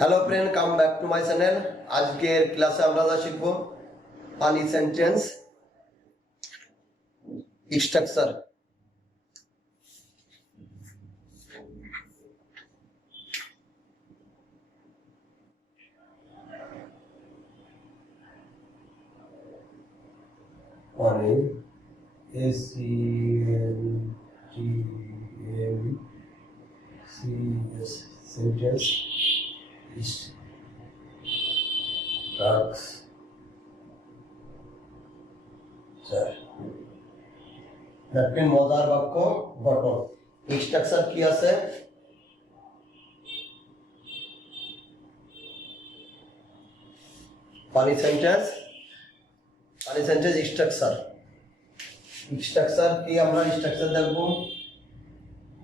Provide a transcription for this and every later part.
Hello friend, come back to my channel. আজকের ক্লাসে আমরা যা শিখব funny sentence structure. Funny SENTENCE sentence structure. মজার বাক্য গঠন। স্ট্রাকচার কি আছে? পানি সেন্টেন্স স্ট্রাকচার। স্ট্রাকচার কি? আমরা স্ট্রাকচার দেখব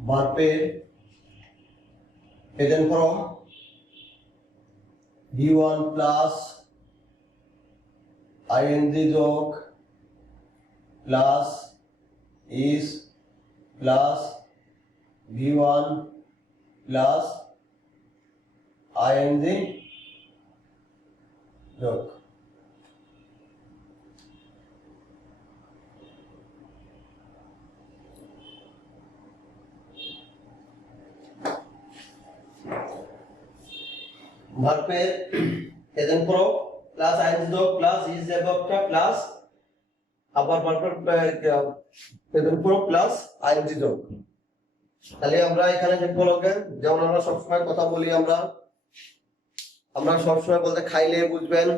ভার্বের present form V1 plus ing যোগ plus is plus V1 plus ing যোগ। ভার্বের প্রেজেন্ট ফর্ম প্লাস ing যোগ প্লাস is যোগটা প্লাস আবার ভার্বের প্রেজেন্ট ফর্ম প্লাস ing যোগ। তাহলে আমরা এখানে লিখব লগে, যেমন আমরা সবসময় কথা বলি, আমরা সবসময় বলতে খাইলে বুঝবেন,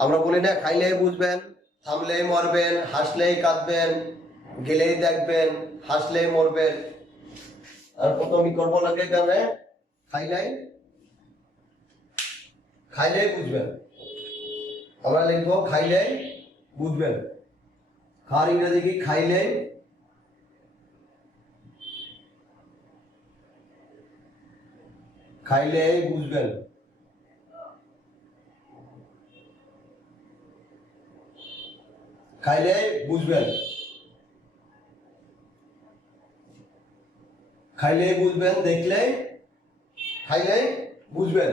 আমরা বলি না খাইলে বুঝবেন, থামলেই মরবেন, হাসলেই কাঁদবেন, গেলেই দেখবেন, হাসলেই মরবেন। আর প্রথমই করব লাগে এখানে খাইলেই বুঝবেন। আমরা লিখবো খাইলেই বুঝবেন। খার ইংরেজি কি? খাইলেই বুঝবেন। খাইলেই বুঝবেন। খাইলেই বুঝবেন, দেখলেই খাইলেই বুঝবেন।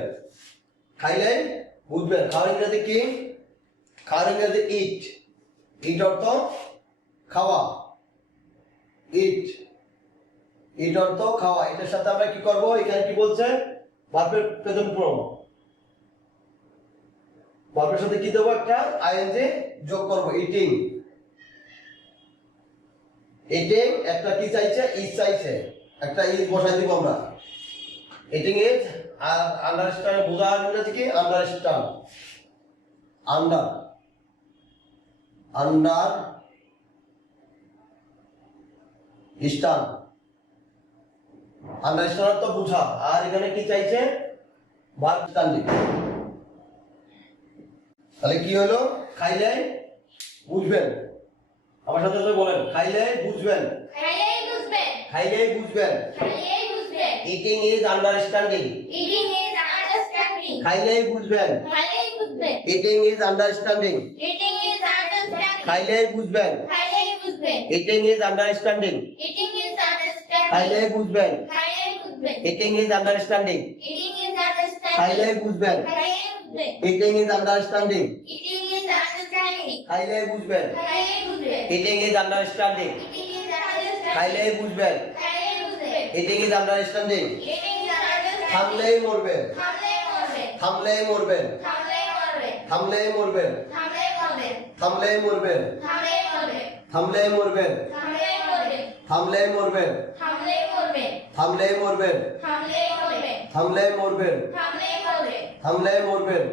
খাইলেই বুঝবেন। খাওয়ার ইংরেজি কি? খাওয়ার ইংরেজি ইট। ইট অর্থ খাওয়া। ইট অর্থ খাওয়া। এটার সাথে আমরা কি করব? এখানে কি বলছে? ভার্বের প্রেজেন্ট ফর্ম। ভার্বের সাথে কি দেবো? একটা আইএনজি যোগ করব। ইটিং। একটা কি চাইছে? ইজ চাইছে। একটা ইজ বসাই দিব আমরা। Eating is understand. বোঝার ইংরেজি কি? আন্ডারস্ট্যান্ড। Under stand. আন্ডারস্ট্যান্ড তো বুঝা। আর এখানে কি চাইছে? Verb standing. তাহলে কি হলো? খাইলেই বুঝবেন। আমার সাথে বলেন, খাইলেই বুঝবেন। খাইলেই বুঝবেন। Eating is understanding. খাইলেই বুঝবেন। Eating is understanding. খাইলেই বুঝবেন। Eating is understanding. খাইলেই বুঝবেন। Eating is understanding. খাইলেই বুঝবেন। Eating is understanding. খাইলেই বুঝবেন। Eating is understanding. খাইলেই বুঝবেন। Eating is understanding. থামলেই মরবেন। থামলেই মরবেন। থামলেই মরবেন। থামলেই মরবেন। থামলেই মরবেন। থামলেই মরবেন। থামলেই মরবেন। থামলেই মরবেন। থামলেই মরবেন। থামলেই মরবেন।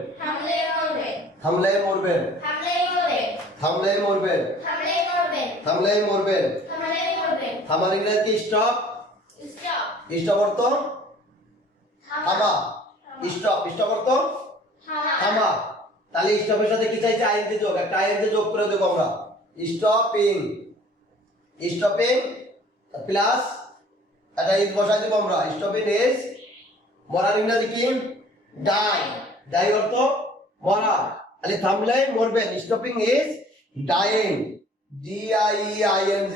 থামলেই মরবেন। থামলেই মরবেন। থামার ইংরেজি স্টপ। স্টপ অর্থ থামা। স্টপ অর্থ থামা। তাহলে স্টপের সাথে কি চাইছে? আইএনজি যোগ। একটা আইএনজি যোগ করে দেবো আমরা। স্টপিং প্লাস একটা ইজ বসাই দেবো আমরা। স্টপিং ইজ মরার ইংরেজি কি? ডাই অর্থ মরা। তাহলে থামলেই মরবেন। Stopping is dying. DIEING।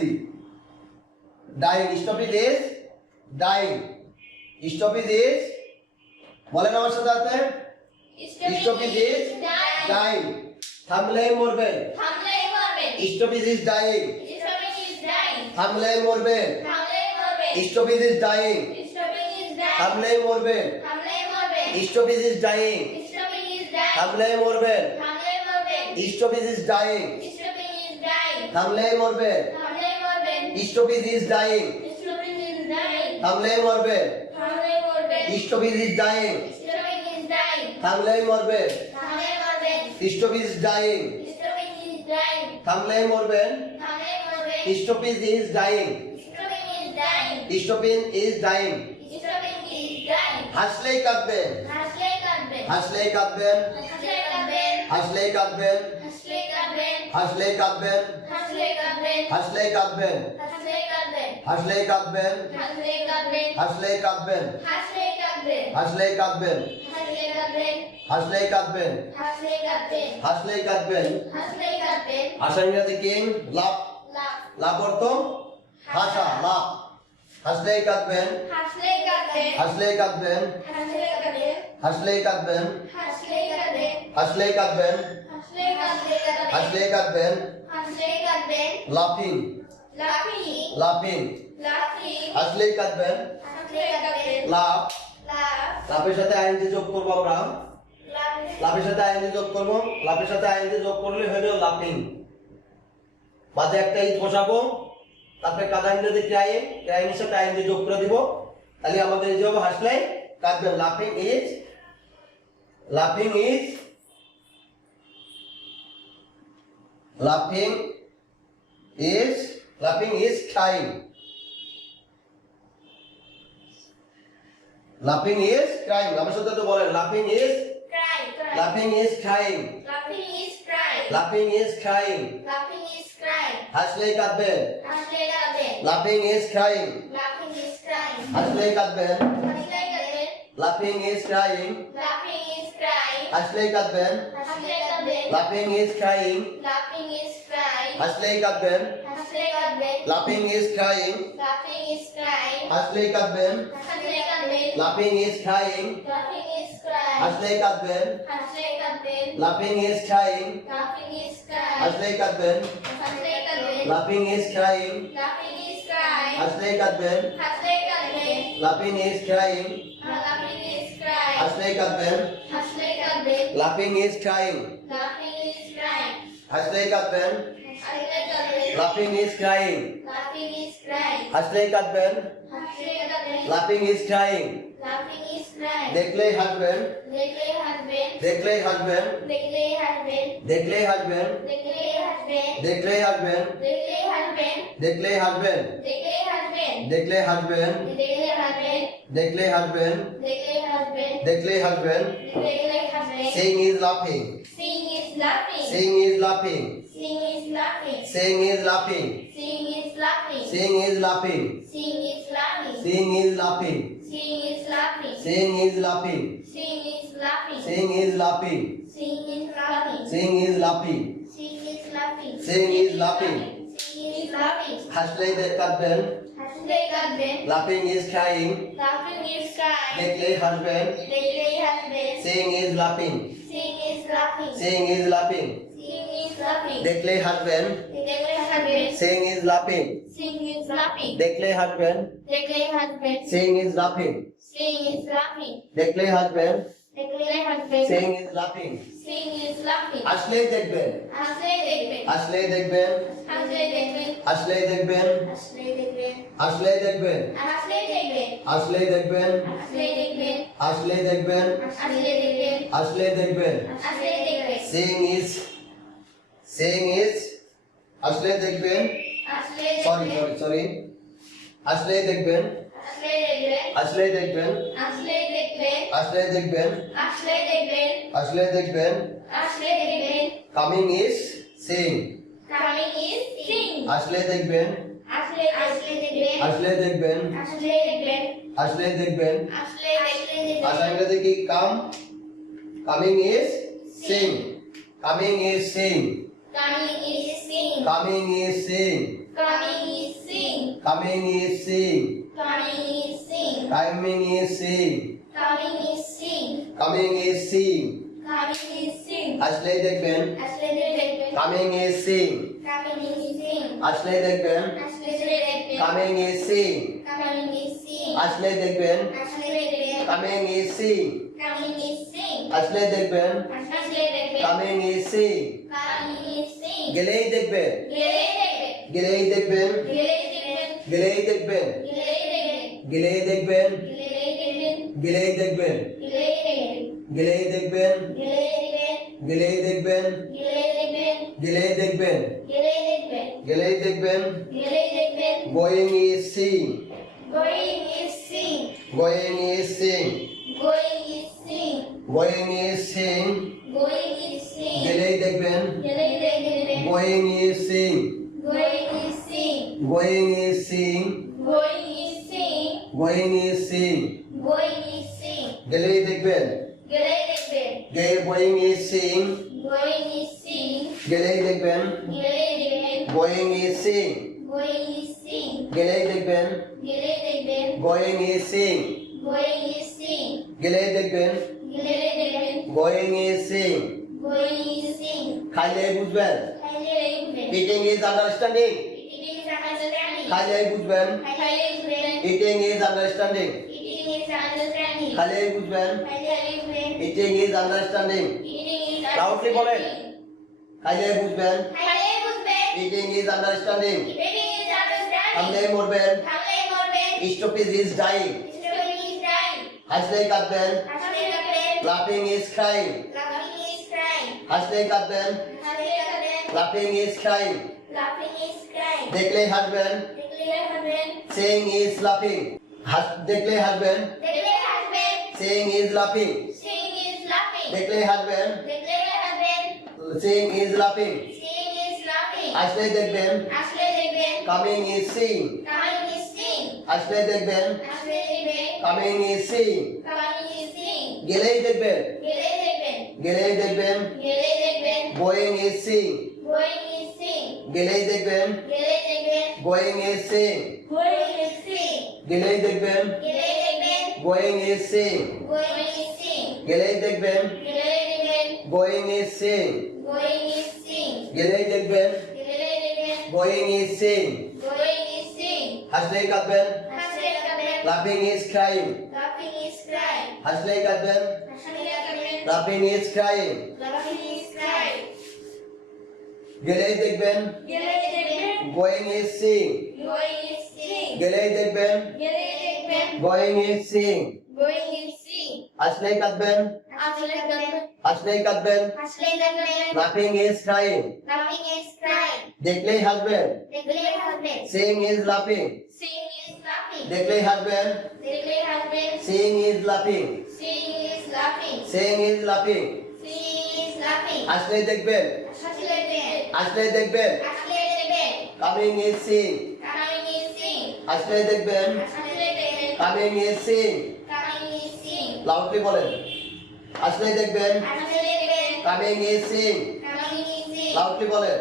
Dying. Stopping is dying. Stopping is বলেন আমার সাথে স্টপিজ ইজ ডাইং থামলে মরবেন স্টপিজ ইজ ডাইং থামলে মরবেন স্টপিজ ইজ ডাইং থামলে মরবেন স্টপিজ ইজ ডাইং থামলে মরবেন স্টপিজ ইজ ডাইং থামলে মরবেন স্টপিজ ইজ ডাইং থামলে মরবেন স্টপিজ ইজ ডাইং থামলে মরবেন স্টপিজ ইজ ডাইং থামলে মরবেন stopping is dying stopping is dying হাসলেই কাঁদবেন হাসলেই কাঁদবেন হাসলেই কাঁদবেন হাসলেই কাঁদবেন হাসলেই কাঁদবেন হাসলেই কাঁদবেন হাসলেই কাঁদবেন হাসলেই কাঁদবেন হাসলেই কাঁদবেন হাসলেই কাঁদবেন হাসা ইংরেজি কি লাভ লাভ অর্থ হাসা লাভ হাসলেই কাঁদবেন হাসলেই কাঁদবেন হাসলেই কাঁদবেন হাসলেই কাঁদবেন হাসলেই কাঁদবেন লাফিং লাফিং হাসলেই কাঁদবেন লাভ লাভের সাথে আইএনজি যোগ করবো আমরা লাভের সাথে আইএনজি যোগ করবো লাভের সাথে আইএনজি যোগ করলে হলো লাফিং মাঝে একটা ইজ বসাবো তারপরে কাদা ইংরেজি ক্রাইমের সাথে আইএনজি যোগ করে দিব তাহলে আমাদের এই যে হবে হাসলেই কাঁদবেন লাফিং is laughing is crying laughing is crying আমার সাথে তো বলেন laughing is crying laughing is crying laughing is crying হাসলেই কাঁদবেন laughing is crying হাসলেই কাঁদবেন laughing is crying হাসলেই কাঁদবেন laughing is crying হাসলেই কাঁদবেন laughing is crying হাসলেই কাঁদবেন laughing is crying হাসলেই কাঁদবেন laughing is crying হাসলেই কাঁদবেন laughing is crying হাসলেই কাঁদবেন laughing is crying হাসলেই কাঁদবেন laughing is crying হাসলেই কাঁদবেন laughing is crying হাসলেই কাঁদবেন laughing is crying দেখলেই হাসবেন দেখলেই হাসবেন দেখলেই হাসবেন দেখলেই হাসবেন দেখলেই হাসবেন দেখলেই হাসবেন দেখলেই হাসবেন দেখলেই হাসবেন saying is laughing saying is laughing saying is laughing saying is laughing saying is laughing saying is laughing saying is laughing saying is laughing saying is laughing saying is laughing হাসলেই কাঁদবেন laughing is crying দেখলেই হাসবেন saying is laughing saying is laughing দেখলেই হাসবেন saying is laughing দেখলেই হাসবেন saying is laughing দেখলেই হাসবেন saying is laughing আসলেই দেখবেন আসলেই দেখবেন আসলেই দেখবেন আসলেই দেখবেন আসলেই দেখবেন আসলেই দেখবেন আসলেই দেখবেন saying is আসলেই দেখবেন সরি আসলেই দেখবেন আসলেই দেখবেন আসলেই দেখবেন আসলেই দেখবেন coming is seeing আসলেই দেখবেন আসলেই দেখবেন আসলেই দেখবেন আশা ইংরেজি কি coming is seeing coming is seeing coming is seeing coming is seeing coming is seeing Coming is seeing. Coming is seeing. আসলে দেখবেন আসলে দেখবেন। coming is seeing. Coming is seeing. আসলে দেখবেন আসলে দেখবেন। coming is seeing. Coming is seeing. আসলে দেখবেন আসলে দেখবেন। coming is seeing. Coming is seeing. আসলে দেখবেন আসলে দেখবেন। coming is seeing. Coming is seeing. গেলেই দেখবেন গেলেই দেখবেন। গেলেই দেখবেন গেলেই দেখবেন। গেলেই দেখবেন গেলেই দেখবেন। গেলেই দেখবেন গেলেই দেখবেন। গেলেই দেখবেন গেলেই গেলেই দেখবেন। দেখবেন গেলেই দেখবেন। going is seeing. Going is seeing. going is seeing. Going is seeing. going is seeing. Going is seeing. গেলেই দেখবেন গেলেই দেখবেন। going is seeing. Going is seeing. going is seeing. Going is seeing. going is seeing. Going is seeing. গেলেই দেখবেন গেলেই দেখবেন। going is seeing. Going is seeing. গেলেই দেখবেন গেলেই দেখবেন। going is seeing. Going is seeing. গেলেই দেখবেন গেলেই দেখবেন। going is seeing. Going is seeing. গেলেই দেখবেন গেলেই দেখবেন। going is seeing. Going is seeing. খাইলেই বুঝবেন খাইলেই দেখবেন। eating is understanding. Eating is understanding. খাইলেই বুঝবেন খাইলেই দেখবেন। eating is understanding. Eating is understanding. খাইলেই বুঝবেন খাইলেই দেখবেন। eating is understanding. Eating is Loudly বলেন। খাইলেই বুঝবেন খাইলেই বুঝবেন। eating is understanding. Eating is understanding. খাইলেই মরবেন খাইলেই মরবেন। stupid is dying. Story is dying. হাসলেই কাঁদবেন হাসলে কাঁদবেন। laughing is crying. Laughing is crying. হাসলেই কাঁদবেন হাসলে কাঁদবেন। laughing is crying. Laughing is crying. দেখলেই হাসবেন দেখলে হাসবেন। saying is laughing. দেখলেই হাসবেন দেখলে হাসবেন। saying is laughing. Seeing is laughing. দেখলেই হাসবেন দেখলে হাসবেন। saying is laughing. Seeing is laughing. আসলেই দেখবেন আসলে দেখবেন। coming is seeing. Coming is seeing. আসলেই দেখবেন আসলে দেখবেন। coming is seeing. Coming is seeing. গেলেই দেখবেন গেলেই দেখবেন। গেলেই দেখবেন গেলেই দেখবেন। going is seeing. Going is seeing. গেলেই দেখবেন গেলেই দেখবেন। going is seeing. Going is seeing. গেলেই দেখবেন গেলেই দেখবেন। going is seeing. Going is seeing. গেলেই দেখবেন গেলেই দেখবেন। going is seeing. Going is seeing. গেলেই দেখবেন গেলেই দেখবেন। going is seeing. Going is seeing. হাসলেই কাঁদবেন হাসলে কাঁদবেন। laughing is crying. Laughing is crying. হাসলেই কাঁদবেন হাসলে কাঁদবেন। laughing is crying. Laughing is crying. গেলেই দেখবেন গেলেই দেখবেন। going is seeing. Going is seeing. গেলেই দেখবেন গেলেই দেখবেন। going is seeing. Going is seeing. হাসলেই কাঁদবেন হাসলে কাঁদবেন। হাসলেই কাঁদবেন হাসলে কাঁদবেন। laughing is crying. Laughing is crying. দেখলেই হাসবেন দেখলে হাসবেন। seeing is laughing. Seeing is laughing. দেখলেই হাসবেন দেখলে হাসবেন। seeing is laughing. Seeing is laughing. seeing is laughing. Seeing is laughing. আসলেই দেখবেন হাসলে দেখবেন। আসলেই দেখবেন হাসলে দেখবেন। coming is seeing. Coming is seeing. আসলেই দেখবেন হাসলে দেখবেন। coming is seeing. Coming is seeing. Loudly বলেন আসলেই দেখবেন হাসলে দেখবেন। coming is seeing. Coming is seeing. Loudly বলেন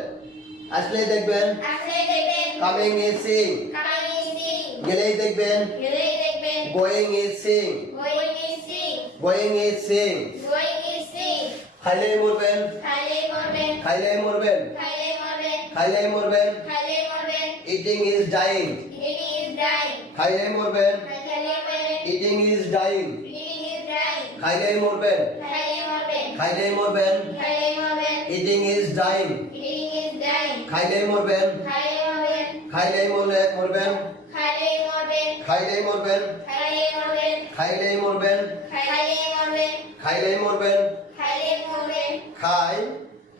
আসলেই দেখবেন হাসলে দেখবেন। coming is seeing. Coming is seeing. গেলেই দেখবেন গেলেই দেখবেন। going is seeing. Going is seeing. going is seeing. Going is seeing. খাইলেই মরবেন খাইলেই মরবেন। খাইলেই মরবেন খাইলেই মরবেন। খাইলেই মরবেন খাইলেই মরবেন। eating is dying. Eating is dying. খাইলেই মরবেন খাইলেই মরবেন। eating is dying. Eating is dying. খাইলেই মরবেন খাইলেই মরবেন। খাইলেই মরবেন খাইলেই মরবেন। eating is dying. Eating is dying. খাইলেই মরবেন খাইলেই মরবেন। খাইলেই মরবেন খাইলেই মরবেন। খাইলেই মরবেন খাইলেই মরবেন। খাইলেই মরবেন খাইলেই মরবেন। খাইলেই মরবেন খাইলেই মরবেন। খাই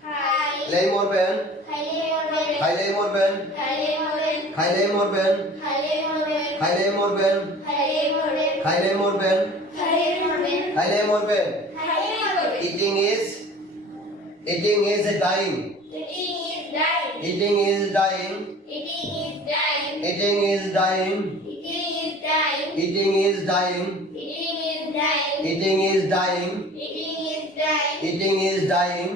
খাই লেই মরবেন খাইলেই মরবেন। খাইলেই মরবেন খাইলেই মরবেন। খাইলেই মরবেন খাইলেই মরবেন। খাইলেই মরবেন খাইলেই মরবেন। খাইলেই মরবেন খাইলেই মরবেন। খাইলেই মরবেন খাইলেই মরবেন। eating is dying. Eating is dying. eating is dying. Eating is dying. eating is dying. Eating is dying. eating is dying. Eating is dying. eating is dying. Eating is dying. eating is dying.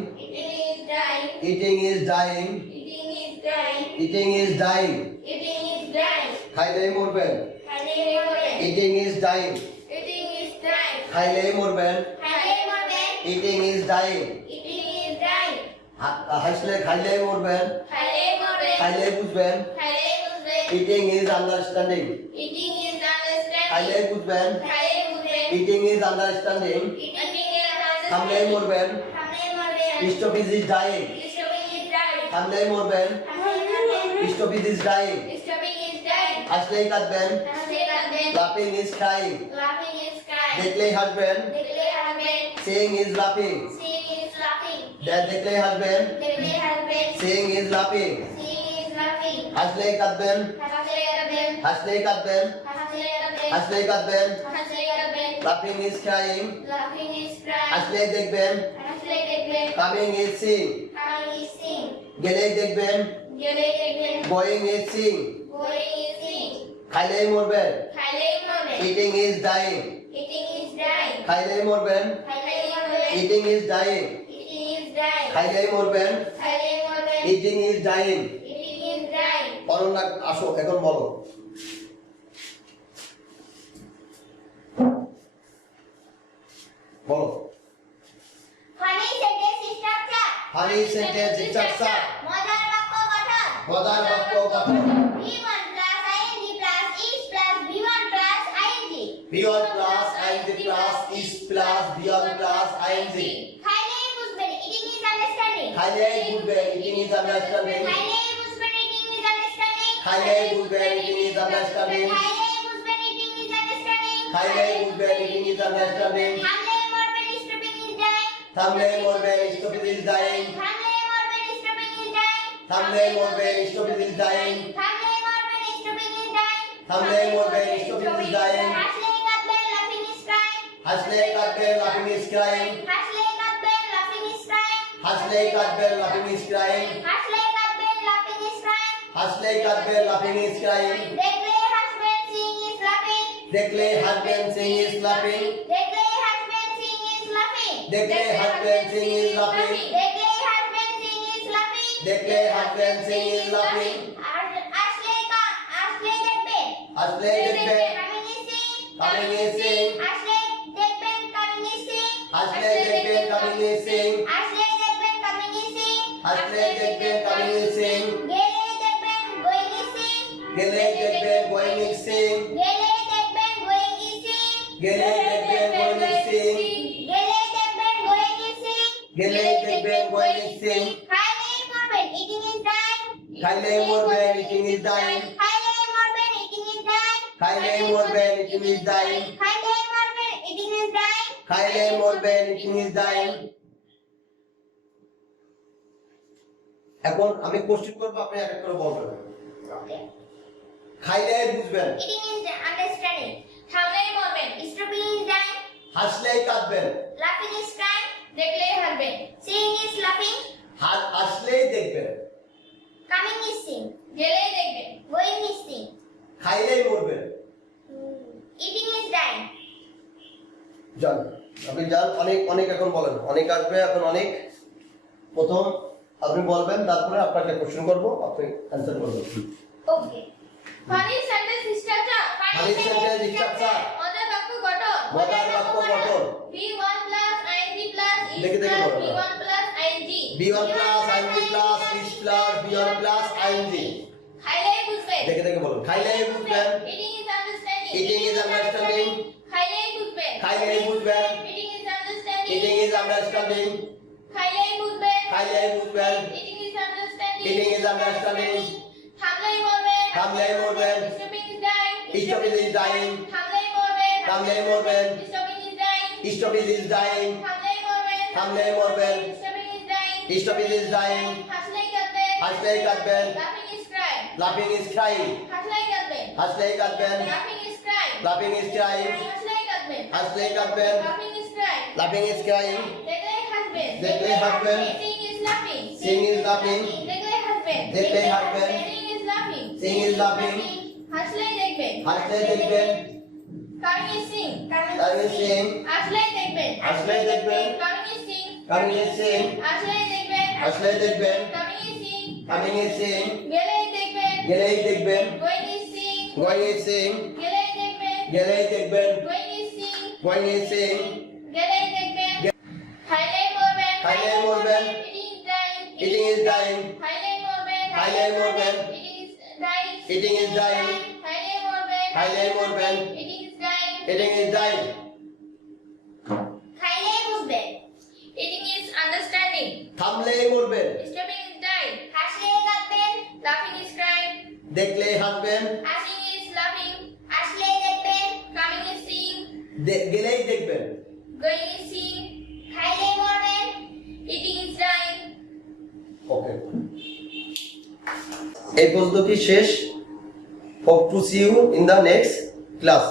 Eating is dying. eating is dying. Eating is dying. eating is dying. Eating is dying. খাইলেই মরবেন খাইলেই মরবেন। eating is dying. Eating is dying. খাইলেই মরবেন খাইলেই Eating is dying. Eating is dying. হাসলে খাইলেই মরবেন, খাইলে মরবে। খাইলেই বুঝবেন। খাইলে বুঝবে। Eating is understanding. Eating is understanding. খাইলেই বুঝবেন। খাইলে বুঝবে। Eating is understanding. Eating is understanding. থামলেই মরবেন। থামলে মরবে। Stupid is dying. Stopping is dying. থামলেই মরবেন। থামলে মরবে। Stupid is dying. Stopping is dying. হাসলেই কাঁদবেন। হাসলে কাঁদবে। Laughing is crying. Laughing is crying. দেখলেই হাসবেন। দেখলে হাসবে। Seeing is laughing. Seeing is laughing. দেখলেই হাসবেন। দেখলে হাসবে। Seeing is laughing. Seeing is laughing. হাসলেই কাঁদবেন। হাসলে কাঁদবে। হাসলেই কাঁদবেন। হাসলে কাঁদবে। হাসলেই কাঁদবেন। হাসলে কাঁদবে। Laughing is crying. Laughing is crying. হাসলেই দেখবেন। হাসলে দেখবে। Coming is seeing. Coming is seeing. গেলেই দেখবেন। গেলে দেখবে। Going is seeing. Going is seeing. খাইলেই মরবেন। খাইলেই মরবে। Eating is dying. Eating is dying. খাইলেই মরবেন। খাইলেই মরবে। Eating is dying. Eating is dying. খাইলেই মরবেন। খাইলেই মরবে। Eating is dying. Eating is dying. Ananya আসো এখন বলো। বলো। Funny sentence structure. Funny sentence structure. মজার বাক্য গঠন। মজার বাক্য গঠন। V1 plus ing plus is plus V1 plus ing. B1 plus ing plus is plus B1 plus ing. খাইলেই বুঝবেন eating is understanding. খাইলেই বুঝবেন eating is understanding. খাইলেই বুঝবেন eating is understanding. খাইলেই বুঝবেন eating is understanding. খাইলেই বুঝবেন eating is understanding. খাইলেই বুঝবেন eating is understanding. থামলেই মরবেন stopping is dying. থামলেই মরবেন stupid is dying. থামলেই মরবেন stopping is dying. থামলেই মরবেন stupid is dying. থামলেই মরবেন stopping is dying. থামলেই মরবেন stupid is dying. হাসলেই কাঁদবেন laughing is crying. হাসলেই কাঁদবেন laughing is crying. হাসলেই কাঁদবেন laughing is crying. হাসলেই কাঁদবেন laughing is crying. হাসলেই কাঁদবেন laughing is crying. হাসলেই কাঁদবেন laughing is crying. দেখলেই হাসবেন seeing is laughing. দেখলেই হাসবেন seeing is laughing. দেখলেই হাসবেন seeing is laughing. দেখলেই হাসবেন seeing is laughing. দেখলেই হাসবেন seeing is laughing. দেখলেই হাসবেন seeing is laughing. আসলেই দেখবেন হাসলেই দেখবেন coming is seeing. coming is seeing. আসলেই দেখবেন coming is seeing. হাসলেই দেখবেন coming is seeing. আসলেই দেখবেন coming is seeing. হাসলেই দেখবেন coming is seeing. গেলেই দেখবেন going is seeing. গেলেই দেখবেন going is seeing. গেলেই দেখবেন going is seeing. গেলেই দেখবেন going is seeing. গেলেই দেখবেন going is seeing. গেলেই দেখবেন going is seeing. খাইলেই মরবেন eating is dying. খাইলেই মরবেন eating is dying. খাইলেই মরবেন eating is dying. খাইলেই মরবেন eating is dying. খাইলেই মরবেন eating is dying. খাইলেই মরবেন eating is dying. এখন আমি কোশ্চেন করব আপনি এক এক করে বলবেন। Okay. খাইলেই বুঝবেন। Eating is understanding. থামলেই মরবেন stopping is dying. হাসলেই কাঁদবেন। Laughing is crying. দেখলেই হাসবেন seeing is laughing. হাসলেই দেখবেন। Coming is seeing. গেলেই দেখবেন going is seeing. খাইলেই মরবেন। Eating is dying. যান আপনি যান অনেক অনেক এখন বলেন অনেক আসবে এখন অনেক প্রথম আপনি বলবেন তারপরে আপনাকে কোশ্চেন করব আপনি অ্যানসার করবেন। Okay. Funny sentence structure. Funny sentence structure. মজার বাক্য গঠন। মজার বাক্য গঠন। B1 plus ing plus is দেখে দেখে plus বলো। B1 plus ing. B1 plus ing plus is plus B1 plus ing. খাইলেই বুঝবেন। দেখে দেখে বলুন খাইলেই বুঝবেন। Eating is understanding. Eating is understanding. খাইলেই বুঝবেন। খাইলেই বুঝবেন। Eating is understanding. Eating is understanding. খাইলেই বুঝবেন। খাইলেই বুঝবেন। Eating is understanding. Eating is understanding. থামলেই মরবেন। থামলেই মরবেন। Stopping is dying. Stopping is dying. থামলেই মরবেন। থামলেই মরবেন। Stopping is dying. Stupid is dying. থামলেই মরবেন। থামলেই মরবেন। Stopping is dying. Stupid is dying. হাসলেই কাঁদবেন। হাসলেই কাঁদবেন। Laughing is crying. Laughing is crying. হাসলেই কাঁদবেন। হাসলেই কাঁদবেন। Laughing is crying. Laughing is crying. হাসলেই কাঁদবেন। হাসলেই কাঁদবেন। Laughing is crying. Laughing is crying. দেখলেই হাসবেন। দেখলেই হাসবেন। Seeing is laughing. Seeing is laughing. দেখলেই হাসবেন। দেখলেই হাসবেন। Seeing is laughing. Seeing is laughing. হাসলেই দেখবেন। হাসলেই দেখবেন। Coming is seeing. Coming is seeing. হাসলেই দেখবেন। হাসলেই দেখবেন। Coming is seeing. Coming is seeing. হাসলেই দেখবেন। হাসলেই দেখবেন। Coming is seeing. Coming is seeing. গেলেই দেখবেন। গেলেই দেখবেন। Going is seeing. Going is seeing. গেলেই দেখবেন। গেলেই দেখবেন। Going is seeing. Going is seeing. গেলেই দেখবেন। Highlight mordben. Eating is dying. Eating is dying. Highlight mordben. Highlight mordben. Eating is dying. Eating is dying. Highlight mordben. Highlight mordben. Eating is dying. Eating is dying. Highlight mordben. Eating is understanding. থামলে মরবেন, Stopping is dying. হাসলে কাঁদবেন. Laughing is crying. দেখলে হাসবেন, Hashing is laughing. আসলে দেখবেন. Coming is seeing. গেলেই দেখবেন। Going is seeing. খাইলে মরবেন. Eating is dying. ওকে, এই পর্যন্ত কি শেষ? Hope to see you in the next class.